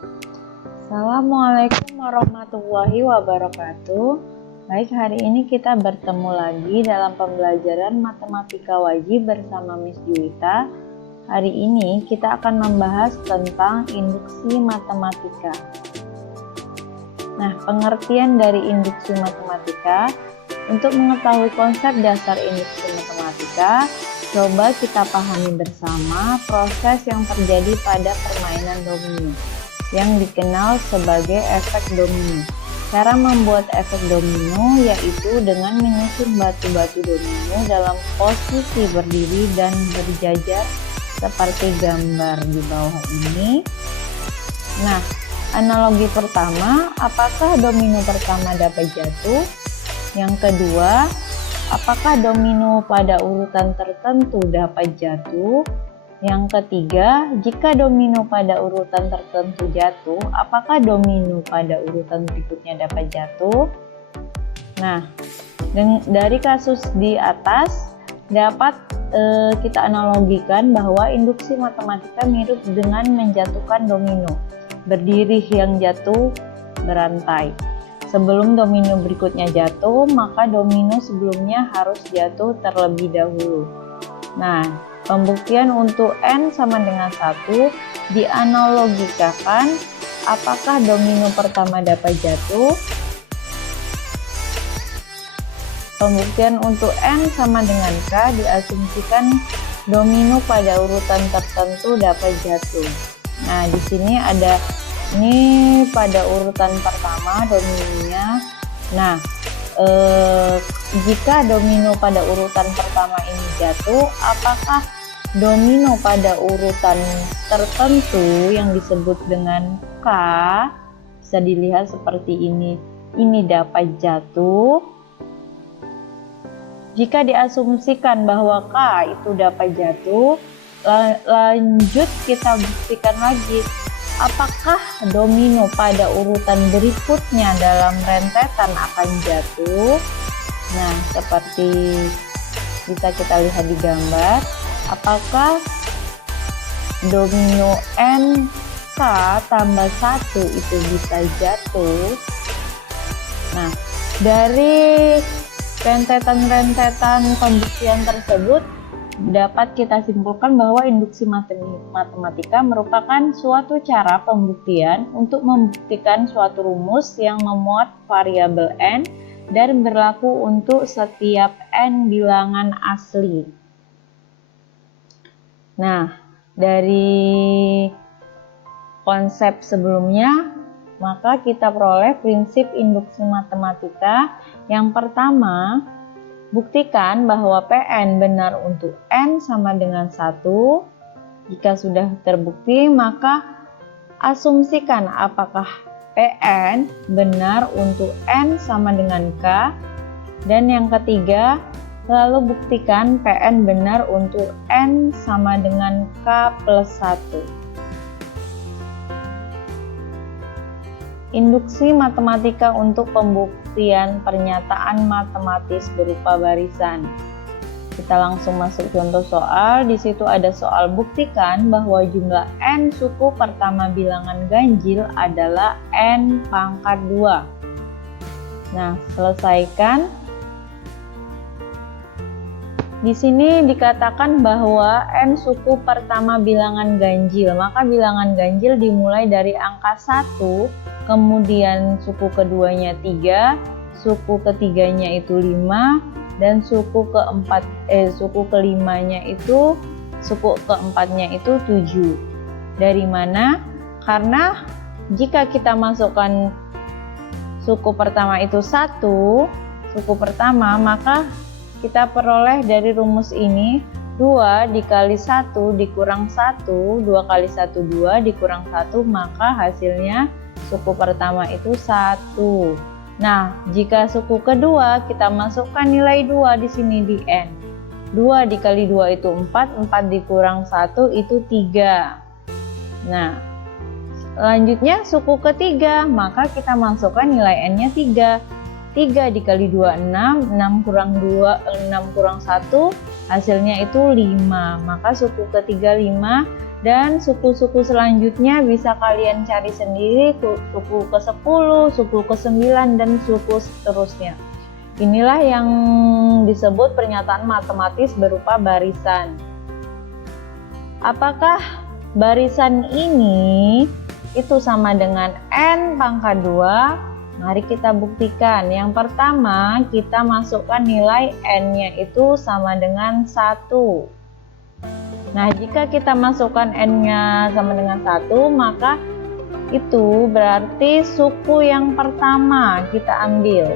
Assalamualaikum warahmatullahi wabarakatuh. Baik, hari ini kita bertemu lagi dalam pembelajaran matematika wajib bersama Miss Juwita. Hari ini kita akan membahas tentang induksi matematika. Nah, pengertian dari induksi matematika. Untuk mengetahui konsep dasar induksi matematika, coba kita pahami bersama proses yang terjadi pada permainan domino yang dikenal sebagai efek domino. Cara membuat efek domino yaitu dengan menyusun batu-batu domino dalam posisi berdiri dan berjajar seperti gambar di bawah ini. Nah, analogi pertama, apakah domino pertama dapat jatuh? Yang kedua, apakah domino pada urutan tertentu dapat jatuh? Yang ketiga, jika domino pada urutan tertentu jatuh, apakah domino pada urutan berikutnya dapat jatuh? Nah, dari kasus di atas dapat kita analogikan bahwa induksi matematika mirip dengan menjatuhkan domino berdiri yang jatuh berantai. Sebelum domino berikutnya jatuh, maka domino sebelumnya harus jatuh terlebih dahulu. Nah, pembuktian untuk N sama dengan 1 dianalogikan apakah domino pertama dapat jatuh. Pembuktian untuk N sama dengan K diasumsikan domino pada urutan tertentu dapat jatuh. Nah, di sini ada ini pada urutan pertama dominonya. Nah, jika domino pada urutan pertama ini jatuh, apakah domino pada urutan tertentu yang disebut dengan K, bisa dilihat seperti ini dapat jatuh? Jika diasumsikan bahwa K itu dapat jatuh, lanjut kita buktikan lagi, apakah domino pada urutan berikutnya dalam rentetan akan jatuh? Nah, seperti bisa kita lihat di gambar, apakah domino NK tambah 1 itu bisa jatuh? Nah, dari rentetan-rentetan pembuktian tersebut dapat kita simpulkan bahwa induksi matematika merupakan suatu cara pembuktian untuk membuktikan suatu rumus yang memuat variabel N dan berlaku untuk setiap N bilangan asli. Nah, dari konsep sebelumnya, maka kita peroleh prinsip induksi matematika. Yang pertama, buktikan bahwa Pn benar untuk N sama dengan 1. Jika sudah terbukti, maka asumsikan apakah Pn benar untuk N sama dengan K. Dan yang ketiga, lalu buktikan Pn benar untuk N sama dengan K plus 1. Induksi matematika untuk pembuktian pernyataan matematis berupa barisan. Kita langsung masuk contoh soal. Di situ ada soal buktikan bahwa jumlah N suku pertama bilangan ganjil adalah N pangkat 2. Nah, selesaikan. Di sini dikatakan bahwa N suku pertama bilangan ganjil, maka bilangan ganjil dimulai dari angka 1, kemudian suku keduanya 3, suku ketiganya itu 5, dan suku kelimanya itu, suku keempatnya itu 7. Dari mana? Karena jika kita masukkan suku pertama itu 1, suku pertama, maka kita peroleh dari rumus ini 2 dikali 1 dikurang 1, 2 kali 1 2 dikurang 1, maka hasilnya suku pertama itu 1. Nah, jika suku kedua kita masukkan nilai 2 di sini di N. 2 dikali 2 itu 4, 4 dikurang 1 itu 3. Nah, selanjutnya suku ketiga, maka kita masukkan nilai N-nya 3. 3 dikali 2 6, 6 kurang 1 hasilnya itu 5. Maka suku ketiga 5, Dan suku-suku selanjutnya bisa kalian cari sendiri, suku ke-10, suku ke-9, dan suku seterusnya. Inilah yang disebut pernyataan matematis berupa barisan. Apakah barisan ini itu sama dengan n pangkat 2? Mari kita buktikan. Yang pertama, kita masukkan nilai n-nya itu sama dengan 1. Nah, jika kita masukkan n-nya sama dengan 1, maka itu berarti suku yang pertama kita ambil.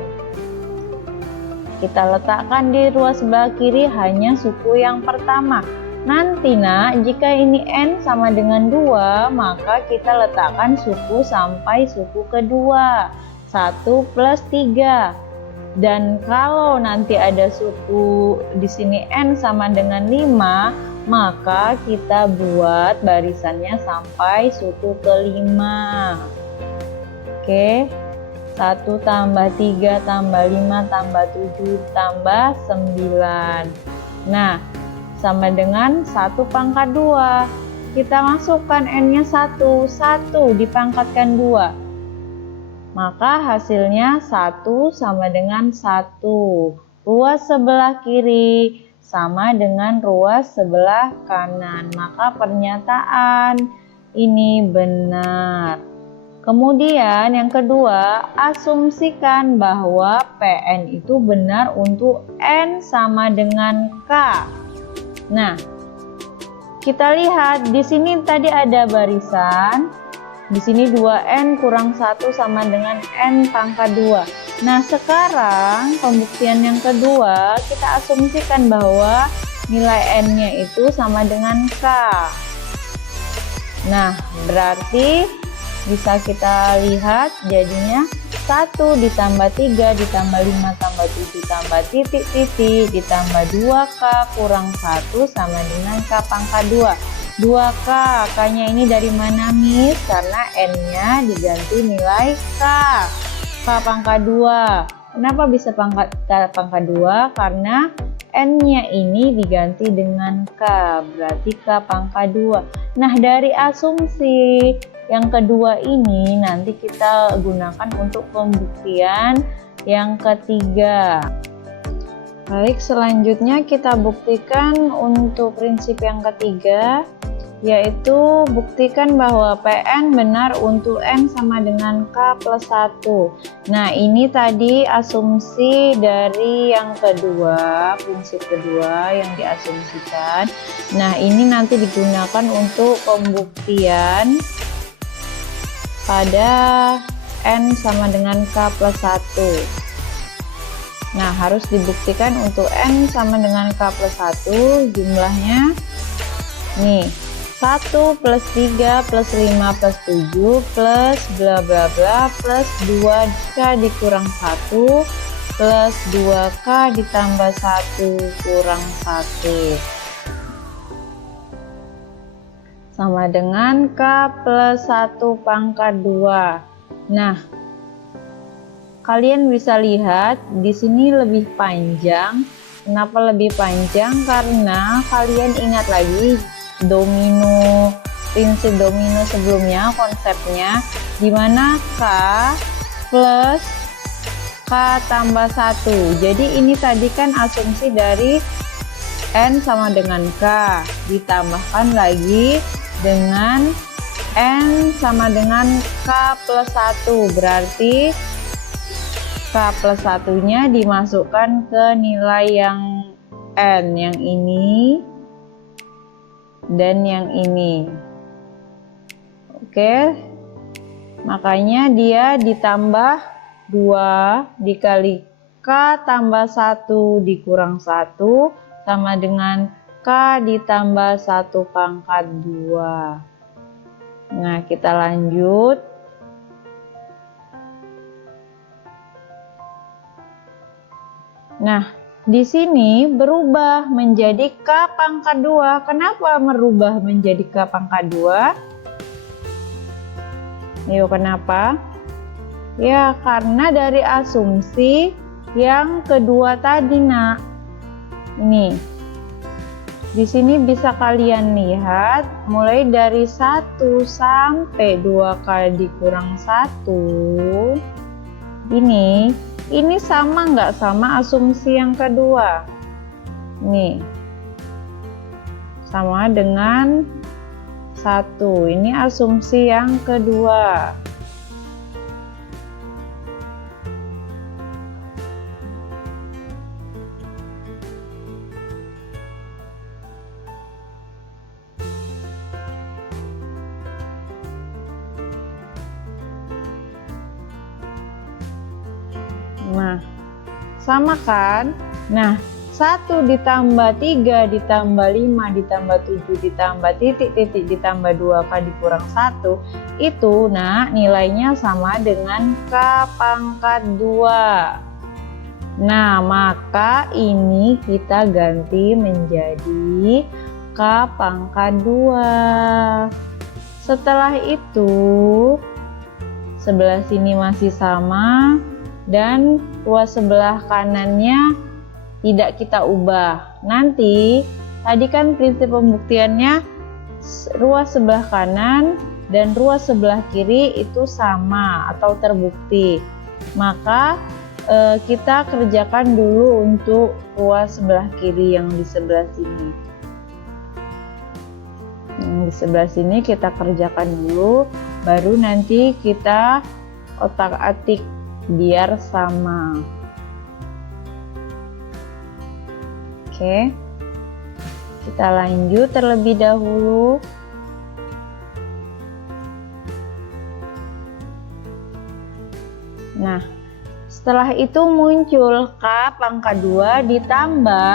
Kita letakkan di ruas sebelah kiri hanya suku yang pertama. Nanti nak, jika ini n sama dengan 2, maka kita letakkan suku sampai suku kedua. 1 plus 3. Dan kalau nanti ada suku di sini n sama dengan 5, maka kita buat barisannya sampai suku ke-5. Oke, 1 tambah 3 tambah 5 tambah 7 tambah 9. Nah, sama dengan 1 pangkat 2. Kita masukkan n-nya 1. 1 dipangkatkan 2. Maka hasilnya 1 sama dengan 1. Ruas sebelah kiri sama dengan ruas sebelah kanan. Maka pernyataan ini benar. Kemudian yang kedua, asumsikan bahwa PN itu benar untuk N sama dengan K. Nah, kita lihat di sini tadi ada barisan. Di sini 2N kurang 1 sama dengan N pangkat 2. Nah, sekarang pembuktian yang kedua, kita asumsikan bahwa nilai N-nya itu sama dengan K. Nah, berarti bisa kita lihat jadinya 1 ditambah 3 ditambah 5 tambah 7 tambah titik-titik ditambah 2K kurang 1 sama dengan K pangkat 2. 2K, K-nya ini dari mana, Miss? Karena N-nya diganti nilai K. K pangkat 2. Kenapa bisa K pangkat 2? Karena N-nya ini diganti dengan K. Berarti K pangkat 2. Nah, dari asumsi yang kedua ini nanti kita gunakan untuk pembuktian yang ketiga. Baik, selanjutnya kita buktikan untuk prinsip yang ketiga, yaitu buktikan bahwa PN benar untuk N sama dengan K plus 1. Nah, ini tadi asumsi dari yang kedua, prinsip kedua yang diasumsikan. Nah, ini nanti digunakan untuk pembuktian pada N sama dengan K plus 1. Nah, harus dibuktikan untuk N sama dengan K plus 1 jumlahnya nih 1 plus 3 plus 5 plus 7 plus bla bla bla plus 2K dikurang 1 plus 2K ditambah 1 kurang 1 sama dengan K plus 1 pangkat 2. Nah, kalian bisa lihat di sini lebih panjang. Kenapa lebih panjang? Karena kalian ingat lagi prinsip domino sebelumnya, konsepnya di mana K plus K tambah 1. Jadi ini tadi kan asumsi dari N sama dengan K ditambahkan lagi dengan N sama dengan K plus 1. Berarti K plus 1-nya dimasukkan ke nilai yang N, yang ini dan yang ini. Oke, makanya dia ditambah 2 dikali K tambah 1 dikurang 1 sama dengan K ditambah 1 pangkat 2. Nah, kita lanjut. Nah, di sini berubah menjadi K pangkat 2. Kenapa merubah menjadi K pangkat 2? Yuk, kenapa? Ya, karena dari asumsi yang kedua tadi, nak. Ini. Di sini bisa kalian lihat mulai dari 1 sampai 2 kali dikurang 1. Ini sama nggak sama asumsi yang kedua? Nih, sama dengan 1. Ini asumsi yang kedua. Nah, sama kan? Nah, 1 ditambah 3 ditambah 5 ditambah 7 ditambah titik-titik ditambah 2 kali dikurang 1 itu nilainya sama dengan K pangkat 2. Nah, maka ini kita ganti menjadi K pangkat 2. Setelah itu sebelah sini masih sama dan ruas sebelah kanannya tidak kita ubah. Nanti tadi kan prinsip pembuktiannya ruas sebelah kanan dan ruas sebelah kiri itu sama atau terbukti. Maka kita kerjakan dulu untuk ruas sebelah kiri yang di sebelah sini. Yang di sebelah sini kita kerjakan dulu, baru nanti kita otak-atik biar sama. Oke, kita lanjut terlebih dahulu. Nah, setelah itu muncul K pangkat 2 ditambah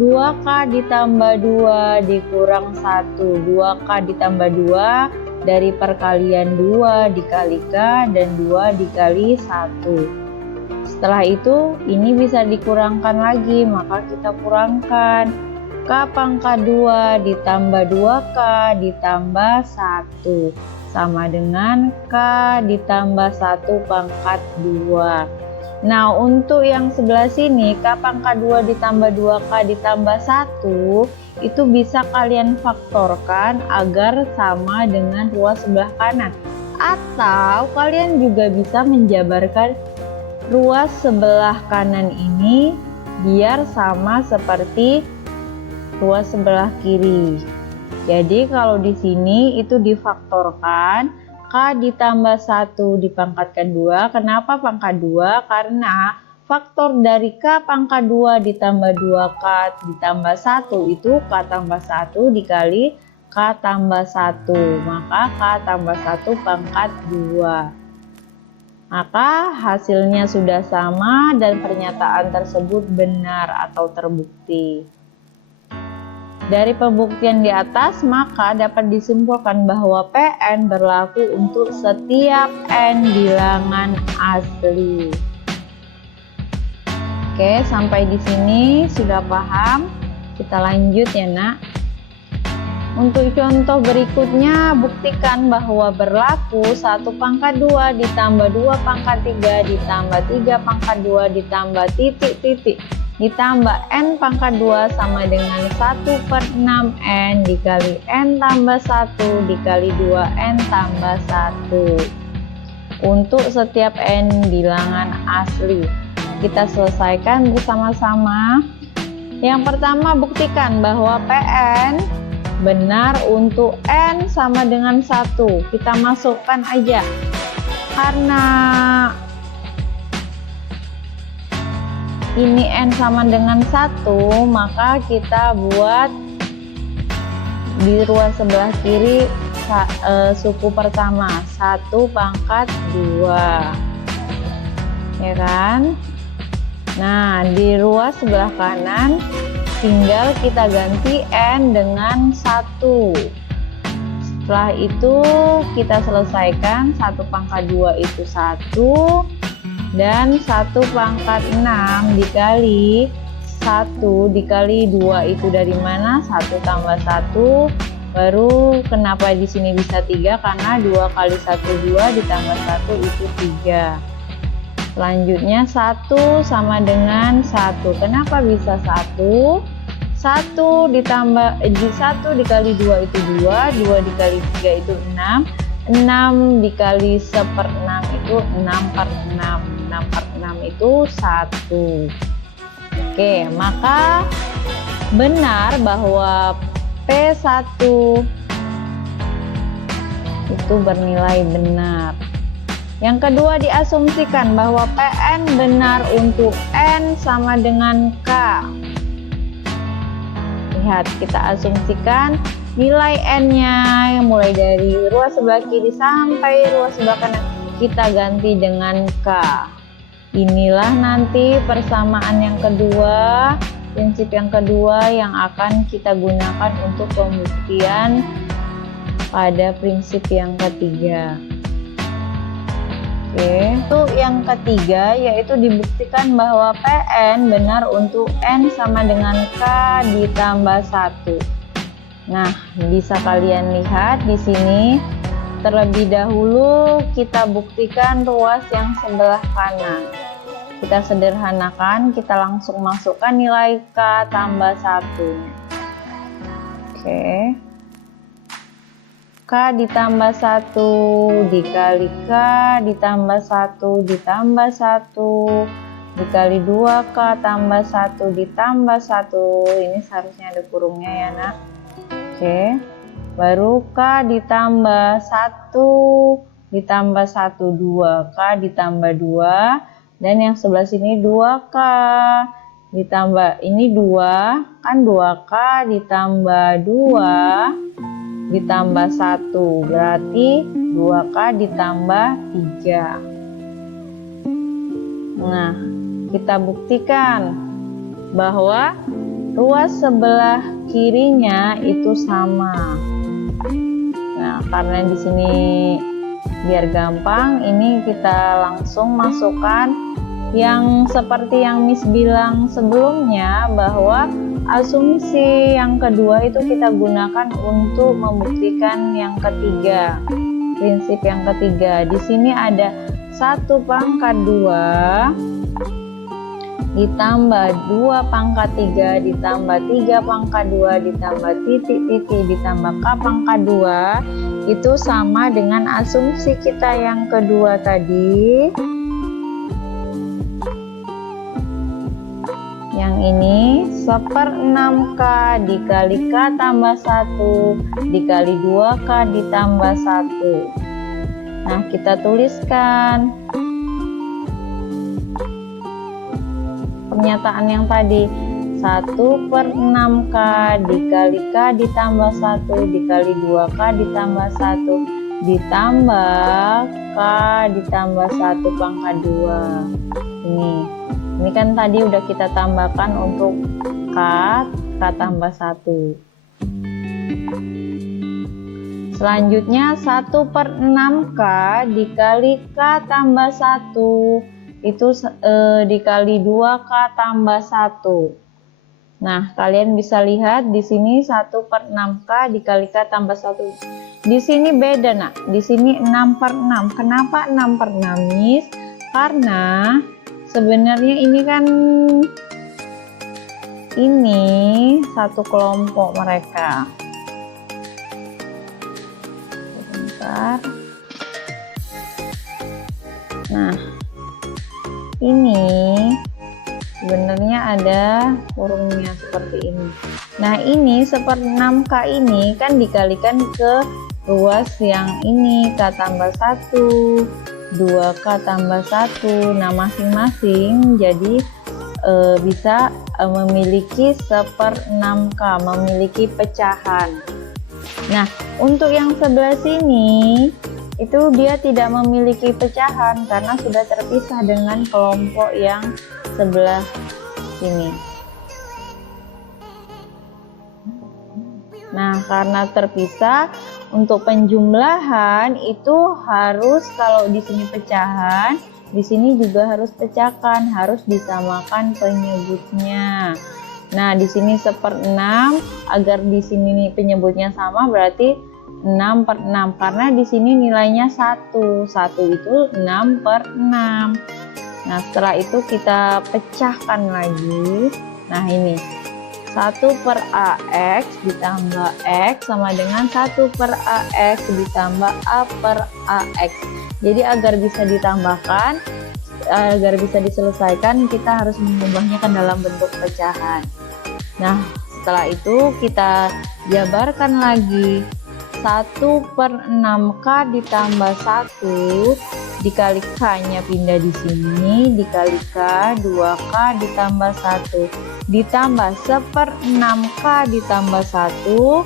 2K ditambah 2 dikurang 1. 2K ditambah 2 dari perkalian 2 dikali K dan 2 dikali 1. Setelah itu ini bisa dikurangkan lagi, maka kita kurangkan. K pangkat 2 ditambah 2K ditambah 1 sama dengan K ditambah 1 pangkat 2. Nah, untuk yang sebelah sini K pangkat 2 ditambah 2K ditambah 1 itu bisa kalian faktorkan agar sama dengan ruas sebelah kanan, atau kalian juga bisa menjabarkan ruas sebelah kanan ini biar sama seperti ruas sebelah kiri. Jadi kalau di sini itu difaktorkan K ditambah 1 dipangkatkan 2. Kenapa pangkat 2? Karena faktor dari K pangkat 2 ditambah 2K ditambah 1 itu K tambah 1 dikali K tambah 1. Maka K tambah 1 pangkat 2. Maka hasilnya sudah sama dan pernyataan tersebut benar atau terbukti. Dari pembuktian di atas, maka dapat disimpulkan bahwa PN berlaku untuk setiap N bilangan asli. Oke, sampai di sini sudah paham? Kita lanjut ya, Nak. Untuk contoh berikutnya, buktikan bahwa berlaku 1 pangkat 2 ditambah 2 pangkat 3 ditambah 3 pangkat 2 ditambah titik-titik ditambah N pangkat 2 sama dengan 1/6N dikali N tambah 1 dikali 2N tambah 1 untuk setiap N bilangan asli. Kita selesaikan bersama-sama. Yang pertama, buktikan bahwa PN benar untuk N sama dengan 1. Kita masukkan aja. Karena ini N sama dengan 1, maka kita buat di ruas sebelah kiri suku pertama 1 pangkat 2, ya kan? Nah, di ruas sebelah kanan tinggal kita ganti N dengan 1. Setelah itu kita selesaikan 1 pangkat 2 itu 1 dan 1 pangkat 6 dikali 1 dikali 2 itu dari mana? 1 tambah 1. Baru kenapa di sini bisa 3? Karena 2 kali 1 2 ditambah 1 itu 3. Selanjutnya 1 sama dengan 1. Kenapa bisa 1? 1 dikali 2 itu 2, 2 dikali 3 itu 6, 6 dikali 1/6 itu 6/6, 6/6 itu 1. Oke, maka benar bahwa P1 itu bernilai benar. Yang kedua, diasumsikan bahwa Pn benar untuk N sama dengan K. Lihat, kita asumsikan nilai N-nya yang mulai dari ruas sebelah kiri sampai ruas sebelah kanan kita ganti dengan K. Inilah nanti persamaan yang kedua, prinsip yang kedua yang akan kita gunakan untuk pembuktian pada prinsip yang ketiga. Oke, untuk yang ketiga yaitu dibuktikan bahwa Pn benar untuk N sama dengan K ditambah 1. Nah, bisa kalian lihat di sini. Terlebih dahulu kita buktikan ruas yang sebelah kanan. Kita sederhanakan, kita langsung masukkan nilai K tambah 1. Oke. K ditambah 1 dikali K ditambah 1 ditambah 1 dikali 2K tambah 1 ditambah 1. Ini seharusnya ada kurungnya ya nak. Oke, baru K ditambah 1 ditambah 1 2K ditambah 2, dan yang sebelah sini 2K ditambah ini 2 kan 2K ditambah 2 ditambah 1 berarti 2K ditambah 3. Nah, kita buktikan bahwa ruas sebelah kirinya itu sama. Nah, karena di sini biar gampang, ini kita langsung masukkan yang seperti yang Miss bilang sebelumnya, bahwa asumsi yang kedua itu kita gunakan untuk membuktikan yang ketiga, prinsip yang ketiga. Di sini ada 1 pangkat 2 ditambah 2 pangkat 3 ditambah 3 pangkat 2 ditambah titik-titik ditambah K pangkat 2 itu sama dengan asumsi kita yang kedua tadi. Yang ini 1/6K dikali K tambah 1 dikali 2K ditambah 1. Nah, kita tuliskan pernyataan yang tadi, 1/6K dikali K ditambah 1 dikali 2K ditambah 1 ditambah K ditambah 1 pangkat 2. Ini kan tadi udah kita tambahkan untuk K tambah 1. Selanjutnya 1/6K dikali K tambah 1 itu dikali 2K tambah 1. Nah, kalian bisa lihat di sini 1/6K dikali K tambah 1. Di sini beda nak, di sini 6/6. Kenapa 6/6 Miss? Karena sebenarnya ini kan ini satu kelompok mereka. Sebentar. Nah, ini sebenarnya ada kurungnya seperti ini. Nah, ini 1/6K ini kan dikalikan ke ruas yang ini, K tambah 1, 2K tambah 1. Nah, masing-masing jadi bisa memiliki 1/6K, memiliki pecahan. Nah, untuk yang sebelah sini itu dia tidak memiliki pecahan karena sudah terpisah dengan kelompok yang sebelah sini. Nah, karena terpisah, untuk penjumlahan itu harus, kalau di sini pecahan, di sini juga harus pecahkan, harus disamakan penyebutnya. Nah, di sini 1/6, agar di sini penyebutnya sama berarti 6/6, karena di sini nilainya 1 itu 6/6. Nah, setelah itu kita pecahkan lagi. Nah, ini 1 per AX ditambah X sama dengan 1 per AX ditambah A per AX. Jadi agar bisa ditambahkan, agar bisa diselesaikan, kita harus mengubahnya ke dalam bentuk pecahan. Nah, setelah itu kita jabarkan lagi. 1 per 6K ditambah 1 dikali K-nya pindah di sini, dikali K, 2K ditambah 1 ditambah 1/6K ditambah 1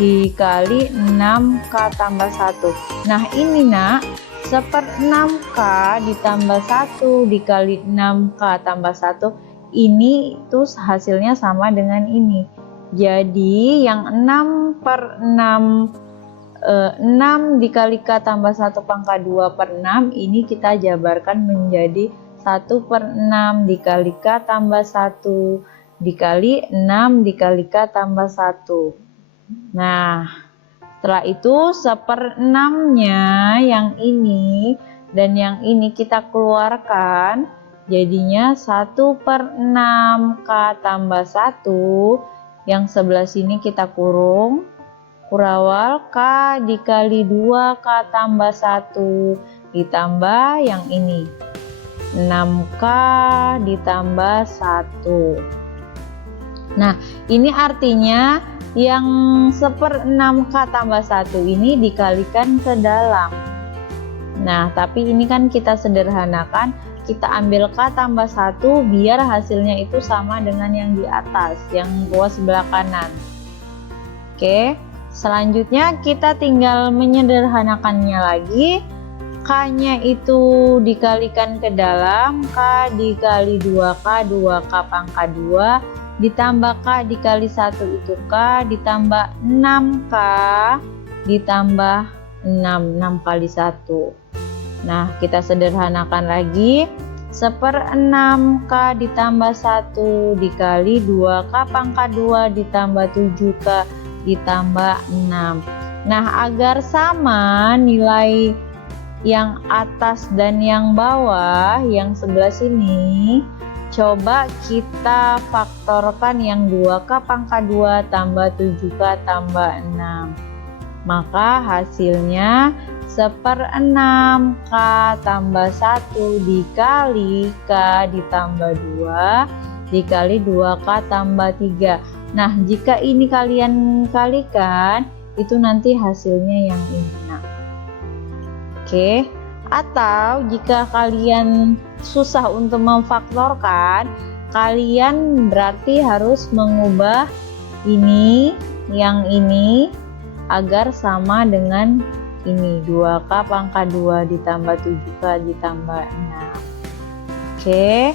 dikali 6K tambah 1. Nah ini nak, 1/6K ditambah 1 dikali 6K tambah 1, ini itu hasilnya sama dengan ini. Jadi yang 6 dikali K tambah 1 pangkat 2 per 6 ini kita jabarkan menjadi 1 per 6 dikali K tambah 1 dikali 6 dikali K tambah 1. Nah, setelah itu 1/6 nya yang ini dan yang ini kita keluarkan, jadinya 1 per 6 K tambah 1, yang sebelah sini kita kurung, kurawal K dikali 2K tambah 1 ditambah yang ini 6K ditambah 1. Nah ini artinya yang 1/6K tambah 1 ini dikalikan ke dalam. Nah tapi ini kan kita sederhanakan, kita ambil K tambah 1 biar hasilnya itu sama dengan yang di atas, yang bawah sebelah kanan. Oke, selanjutnya kita tinggal menyederhanakannya lagi. K-nya itu dikalikan ke dalam, K dikali 2K, 2K pangkat 2 ditambah K dikali 1 itu K ditambah 6K ditambah 6 kali 1. Nah kita sederhanakan lagi, 1/6K ditambah 1 dikali 2K pangkat 2 ditambah 7K ditambah 6. Nah agar sama nilai yang atas dan yang bawah, yang sebelah sini, coba kita faktorkan yang 2K pangkat 2 tambah 7K tambah 6. Maka hasilnya 1/6K tambah 1 dikali K ditambah 2 dikali 2K tambah 3. Nah jika ini kalian kalikan, itu nanti hasilnya yang ini. Nah, oke, atau jika kalian susah untuk memfaktorkan, kalian berarti harus mengubah ini, yang ini agar sama dengan ini, 2K pangkat 2 ditambah 7K ditambah 6. Oke,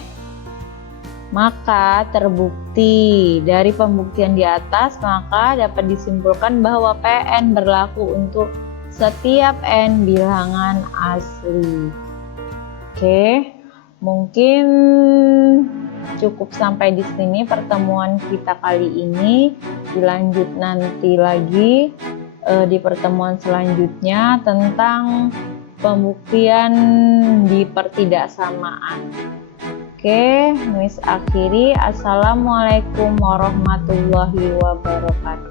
maka terbukti dari pembuktian di atas, maka dapat disimpulkan bahwa PN berlaku untuk setiap N bilangan asli. Oke, mungkin cukup sampai di sini pertemuan kita kali ini. Dilanjut nanti lagi di pertemuan selanjutnya tentang pembuktian di pertidaksamaan. Oke, Miss akhiri. Assalamualaikum warahmatullahi wabarakatuh.